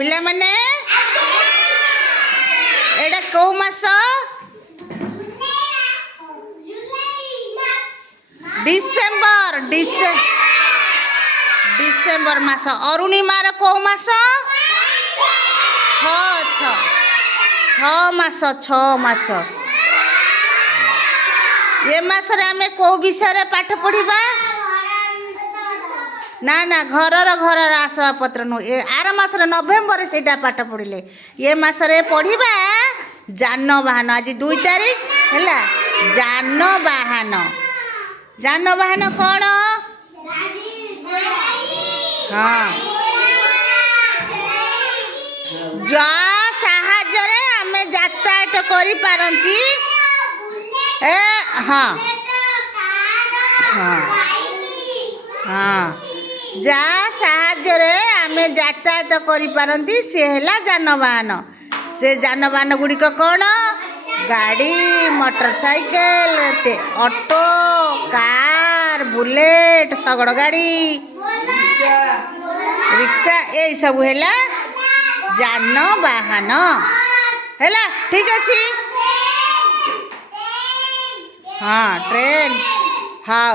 पिला माने एडा कौ मास डिसेम्बर डिसेम्बर मास अरुणिमार कौ मास छ मास ये मासरे आमे को विषय पाठ पढ़िबा ना ना घरर आसवा पत्र नु आर मासरे नवेम्बर सेटा पाठ पढ़िले ये मासरे पढ़िबा जानवाहन आज 2 तारीख हैला जानवाहन कौन हाँ जा साहाଯ୍ୟ रे आमे यातायात करि पारंती ए हाँ हाँ हाँ जा साहाଯ୍ୟ रे आमे यातायात करि पारंती से हैला जानवाहन से जानवाहन गुड़िक कौन गाड़ी मोटरसाइकिल ऑटो कार बुलेट शगड़ गाड़ी रिक्शा ये सब हैला जानवाहन हैला ठीक अच्छी हाँ ट्रेन हाँ